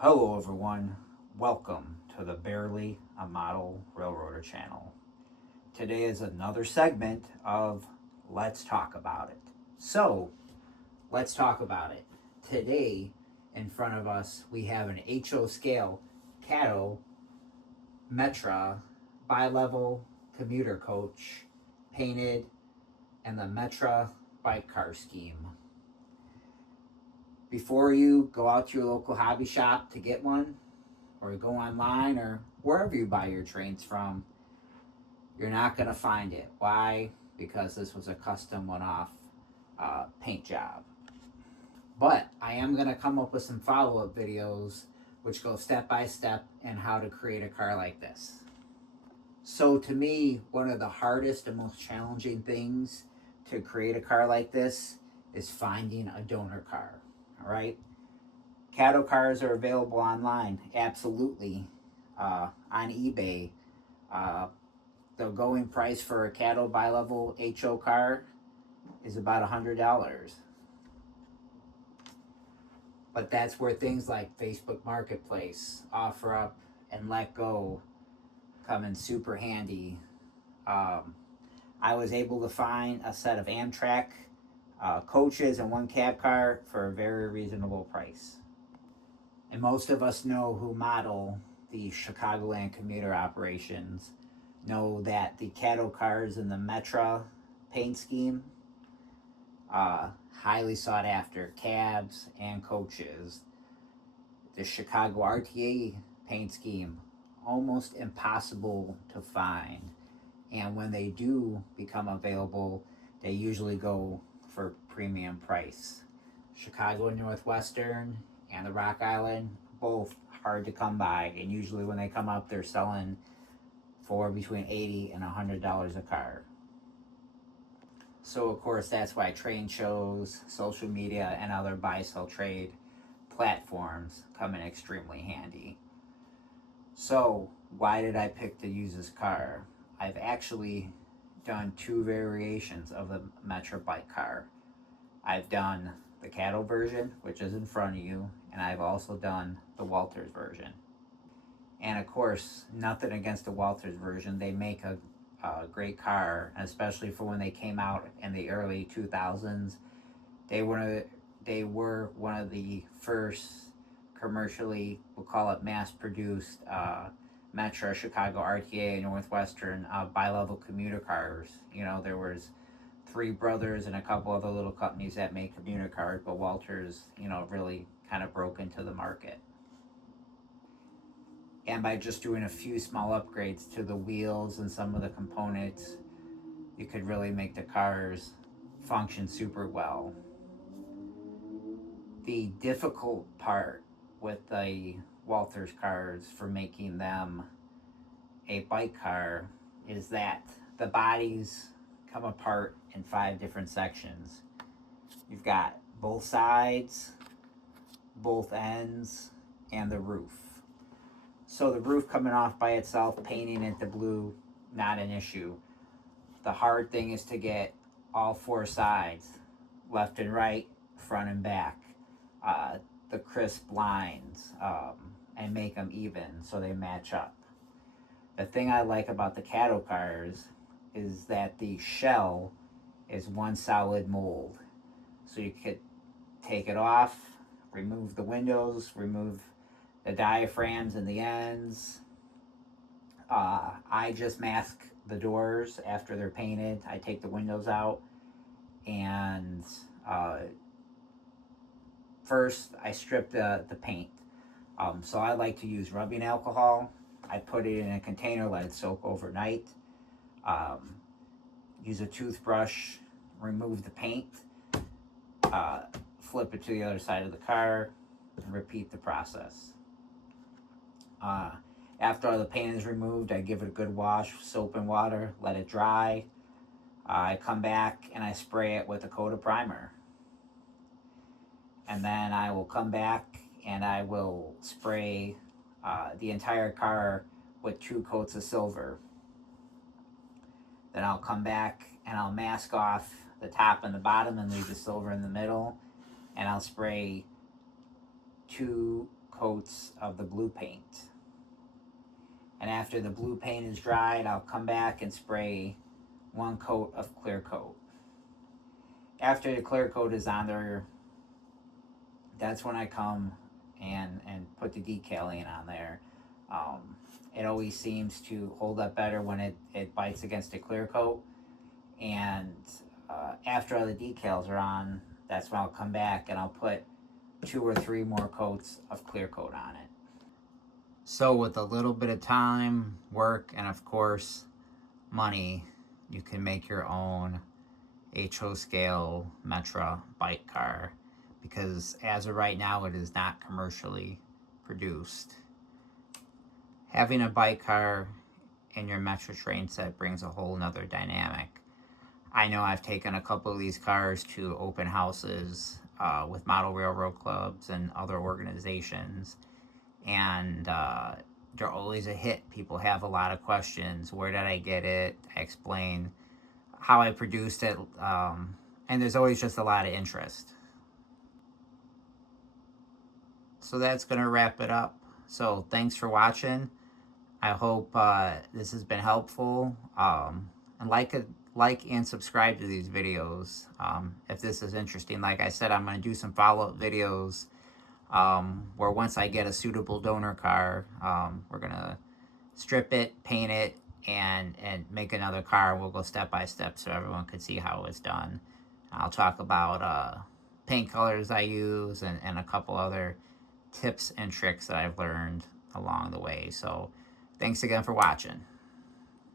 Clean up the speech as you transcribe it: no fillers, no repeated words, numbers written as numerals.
Hello, everyone. Welcome to the Bear-Ley, a Model Railroader channel. Today is another segment of Let's Talk About It. So, let's talk about it. Today, in front of us, we have an HO scale Cattle Metra bi-level commuter coach painted in the Metra bike car scheme. Before you go out to your local hobby shop to get one, or go online, or wherever you buy your trains from, you're not going to find it. Why? Because this was a custom one-off paint job. But I am going to come up with some follow-up videos which go step by step in how to create a car like this. So to me, one of the hardest and most challenging things to create a car like this is finding a donor car. All right? Cattle cars are available online, absolutely, on eBay. Uh, the going price for a cattle bi-level HO car is about $100. But that's where things like Facebook Marketplace, OfferUp, and Let Go come in super handy. I was able to find a set of Amtrak coaches and one cab car for a very reasonable price. And most of us know who model the Chicagoland commuter operations know that the cattle cars in the Metra paint scheme, highly sought after cabs and coaches. The Chicago RTA paint scheme, almost impossible to find. And when they do become available, they usually go for premium price. Chicago Northwestern and the Rock Island, both hard to come by, and usually when they come up, they're selling for between $80 and $100 a car. So of course that's why train shows, social media, and other buy-sell trade platforms come in extremely handy. So why did I pick to use this car? I've actually done two variations of the Metra bike car. I've done the cattle version, which is in front of you, and I've also done the Walters version. And of course, nothing against the Walters version. They make a great car, especially for when they came out in the early 2000s. They were one of the first commercially, we'll call it mass-produced Metra, Chicago RTA, and Northwestern bi-level commuter cars. You know, there was three brothers and a couple other little companies that make commuter cars, but Walters, really kind of broke into the market. And by just doing a few small upgrades to the wheels and some of the components, you could really make the cars function super well. The difficult part with the Walters cars for making them a bike car is that the bodies come apart in 5 different sections. You've got both sides, both ends, and the roof. So the roof coming off by itself, painting it the blue, not an issue. The hard thing is to get all 4 sides, left and right, front and back, the crisp lines, and make them even so they match up. The thing I like about the cattle cars is that the shell is one solid mold. So you could take it off, remove the windows, remove the diaphragms and the ends. I just mask the doors after they're painted. I take the windows out, and first I strip the paint. So I like to use rubbing alcohol. I put it in a container, let it soak overnight. Use a toothbrush, remove the paint, flip it to the other side of the car, and repeat the process. After all the paint is removed, I give it a good wash, soap and water, let it dry. I come back and I spray it with a coat of primer. And then I will come back and I will spray the entire car with 2 coats of silver. Then I'll come back and I'll mask off the top and the bottom and leave the silver in the middle. And I'll spray 2 coats of the blue paint. And after the blue paint is dried, I'll come back and spray 1 coat of clear coat. After the clear coat is on there, that's when I come and put the decaling on there. It always seems to hold up better when it bites against the clear coat. And after all the decals are on, that's when I'll come back and I'll put 2 or 3 more coats of clear coat on it. So with a little bit of time, work, and of course money, you can make your own HO scale Metra bike car, because as of right now it is not commercially produced. Having a bike car in your Metra train set brings a whole nother dynamic. I know I've taken a couple of these cars to open houses with model railroad clubs and other organizations, and they're always a hit. People have a lot of questions. Where did I get it? I explain how I produced it, and there's always just a lot of interest. So that's going to wrap it up. So thanks for watching. I hope this has been helpful. And like and subscribe to these videos if this is interesting. Like I said, I'm going to do some follow-up videos where once I get a suitable donor car, we're going to strip it, paint it, and make another car. We'll go step by step so everyone can see how it's done. I'll talk about paint colors I use and a couple other tips and tricks that I've learned along the way. So thanks again for watching.